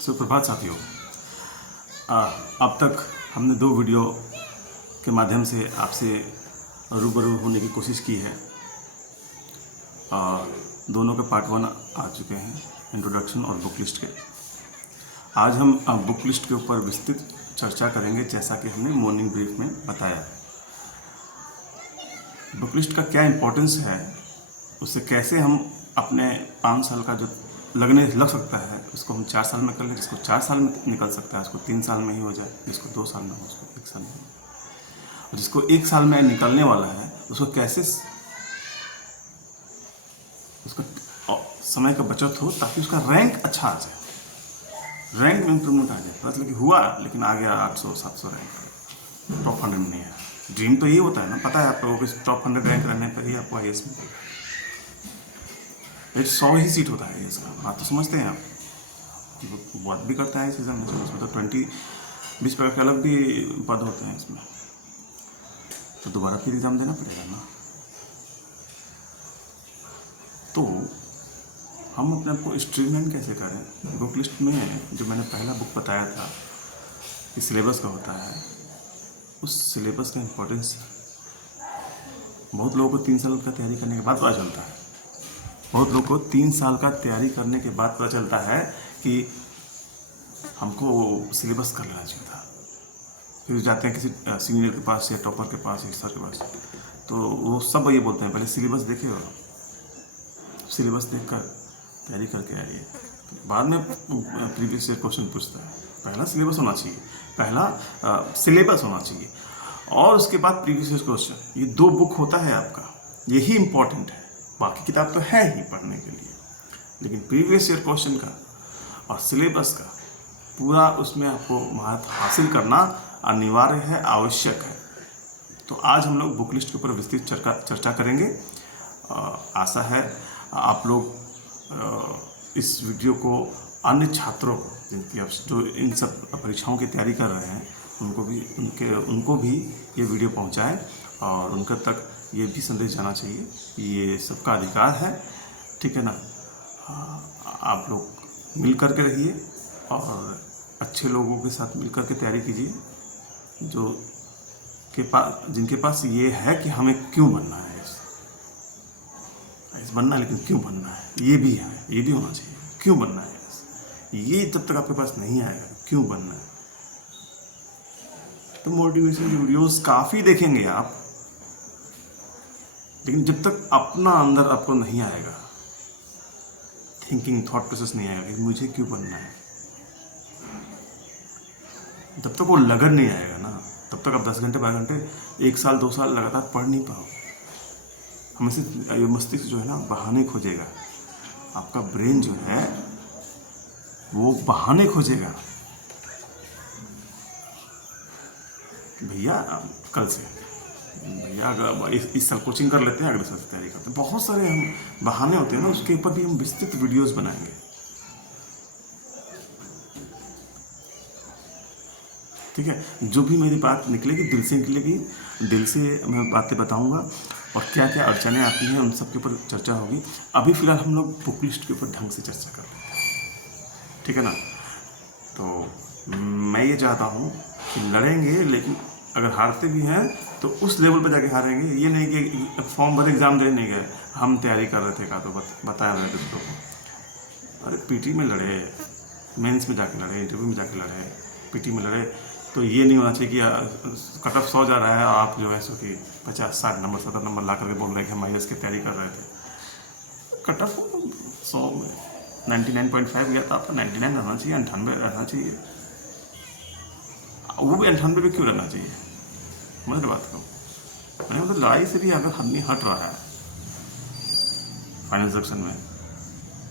सुप्रभात साथियों। अब तक हमने 2 वीडियो के माध्यम से आपसे रूबरू होने की कोशिश की है। दोनों के पार्ट 1 आ चुके हैं, इंट्रोडक्शन और बुक लिस्ट के। आज हम बुक लिस्ट के ऊपर विस्तृत चर्चा करेंगे, जैसा कि हमने मॉर्निंग ब्रीफ में बताया। बुक लिस्ट का क्या इम्पोर्टेंस है, उससे कैसे हम अपने 5 साल का जो लग सकता है उसको हम 4 साल में कर लें, जिसको 4 साल में निकल सकता है उसको 3 साल में ही हो जाए, जिसको 2 साल में हो उसको 1 साल में, और जिसको 1 साल में निकलने वाला है उसको कैसे उसको समय का बचत हो ताकि उसका रैंक अच्छा आ जाए, रैंक में इम्प्रूवमेंट आ जाए। पता चला कि हुआ लेकिन आ गया 800-700 रैंक, टॉप 100 में नहीं आया। ड्रीम तो ये होता है ना, पता है आप लोगों को टॉप 100 रैंक रहने पर ही आपको IAS में 100 ही सीट होता है इसका। बात तो समझते हैं आप, बात भी करता है इस सीजन में, इसमें तो 20 प्रकार के अलग भी पद होते हैं इसमें, तो दोबारा फिर एग्ज़ाम देना पड़ेगा ना। तो हम अपने आप को स्ट्रीमलाइन कैसे करें? बुक लिस्ट में जो मैंने पहला बुक बताया था कि सिलेबस का होता है, उस सिलेबस का इम्पोर्टेंस बहुत लोगों को 3 साल का तैयारी करने के बाद पता चलता है। बहुत लोगों को 3 साल का तैयारी करने के बाद पता चलता है कि हमको सिलेबस कर लेना चाहिए था। फिर जाते हैं किसी सीनियर के पास या टॉपर के पास या सर के पास, तो वो सब ये बोलते हैं पहले सिलेबस देखे, और सिलेबस देखकर तैयारी करके आइए। बाद में प्रीवियस ईयर क्वेश्चन पूछता है। पहला सिलेबस होना चाहिए, पहला सिलेबस होना चाहिए, और उसके बाद प्रीवियस ईयर क्वेश्चन। ये 2 बुक होता है आपका, यही इम्पॉर्टेंट है। बाकी किताब तो है ही पढ़ने के लिए, लेकिन प्रीवियस ईयर क्वेश्चन का और सिलेबस का पूरा उसमें आपको महारत हासिल करना अनिवार्य है, आवश्यक है। तो आज हम लोग बुक लिस्ट के ऊपर विस्तृत चर्चा करेंगे। आशा है आप लोग इस वीडियो को अन्य छात्रों को, जो इन सब परीक्षाओं की तैयारी कर रहे हैं, उनको भी ये वीडियो पहुंचाएं, और उनके तक ये भी संदेश जाना चाहिए कि ये सबका अधिकार है, ठीक है ना। आप लोग मिल कर के रहिए और अच्छे लोगों के साथ मिल कर के तैयारी कीजिए, जिनके पास ये है कि हमें क्यों बनना है, ऐसे बनना है, लेकिन क्यों बनना है ये भी है, ये भी होना चाहिए। क्यों बनना है, ये जब तक आपके पास नहीं आएगा क्यों बनना है, तो मोटिवेशन वीडियोस काफ़ी देखेंगे आप, लेकिन जब तक अपना अंदर आपको नहीं आएगा, थिंकिंग थॉट प्रोसेस नहीं आएगा कि मुझे क्यों बनना है, जब तक वो लगन नहीं आएगा ना, तब तक आप 10 घंटे 12 घंटे 1 साल 2 साल लगातार पढ़ नहीं पाओ। हमेशा मस्तिष्क जो है ना बहाने खोजेगा, आपका ब्रेन जो है वो बहाने खोजेगा कि भैया कल से, भैया अगर इस साल कोचिंग कर लेते हैं, अगले साल से तैयारी करते हैं। बहुत सारे हम बहाने होते हैं ना, उसके ऊपर भी हम विस्तृत वीडियोस बनाएंगे, ठीक है। जो भी मेरी बात निकलेगी दिल से निकलेगी, दिल से मैं बातें बताऊंगा, और क्या क्या अड़चने आती हैं उन सब के ऊपर चर्चा होगी। अभी फिलहाल हम लोग बुक लिस्ट के ऊपर ढंग से चर्चा कर लेते हैं, ठीक है ना। तो मैं ये चाहता हूँ कि लड़ेंगे, लेकिन अगर हारते भी हैं तो उस लेवल पर जाके हारेंगे। ये नहीं कि फॉर्म भर एग्ज़ाम देने नहीं गए, हम तैयारी कर रहे थे का तो बता रहे थे दोस्तों को। अरे पीटी में लड़े, मेंस में जाके लड़े, इंटरव्यू में जाके लड़े, पीटी में लड़े, तो ये नहीं होना चाहिए कि कट ऑफ 100 जा रहा है, आप जो है सो कि 50-60 नंबर 70 नंबर ला करके बोल रहे हैं कि हम IAS की तैयारी कर रहे थे। कट ऑफ 100 में 99.5 गया था, आपका 99 रहना चाहिए, 98 रहना चाहिए। वो भी 98 पे क्यों रहना चाहिए, मतलब बात कहूँ मैंने, मतलब लड़ाई से भी अगर आदमी हट रहा है फाइनल सेक्शन में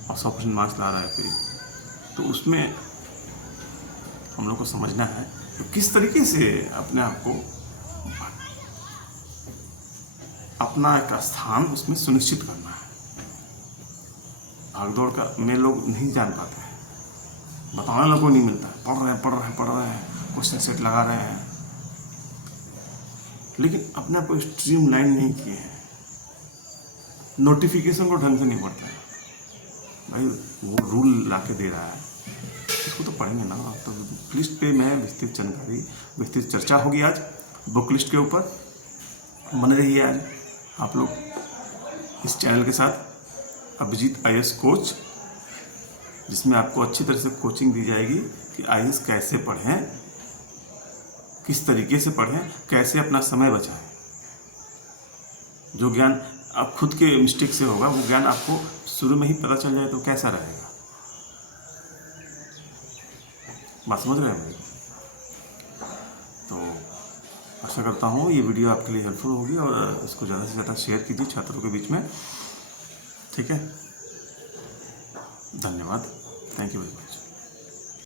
और 100% मार्क्स ला रहा है फिर, तो उसमें हम लोग को समझना है तो किस तरीके से अपने आप को, अपना एक स्थान उसमें सुनिश्चित करना है। भागदौड़ का में लोग नहीं जान पाते हैं, बताने लोगों को नहीं मिलता है। पढ़ रहे हैं, क्वेश्चन सेट लगा रहे हैं, लेकिन अपने आप को स्ट्रीमलाइन नहीं किए हैं, नोटिफिकेशन को ढंग से नहीं पढ़ता है। भाई वो रूल ला के दे रहा है इसको तो पढ़ेंगे ना। तो बुक लिस्ट पे मैं विस्तृत जानकारी, विस्तृत चर्चा होगी आज बुक लिस्ट के ऊपर। बने रहिए आज आप लोग इस चैनल के साथ, अभिजीत IAS कोच, जिसमें आपको अच्छी तरह से कोचिंग दी जाएगी कि IAS कैसे पढ़ें, किस तरीके से पढ़ें, कैसे अपना समय बचाएं। जो ज्ञान आप खुद के मिस्टेक से होगा वो ज्ञान आपको शुरू में ही पता चल जाए तो कैसा रहेगा। बात समझ रहे हैं भाई? तो आशा करता हूँ ये वीडियो आपके लिए हेल्पफुल होगी और इसको ज़्यादा से ज़्यादा शेयर कीजिए छात्रों के बीच में। ठीक है, धन्यवाद, थैंक यू वेरी मच।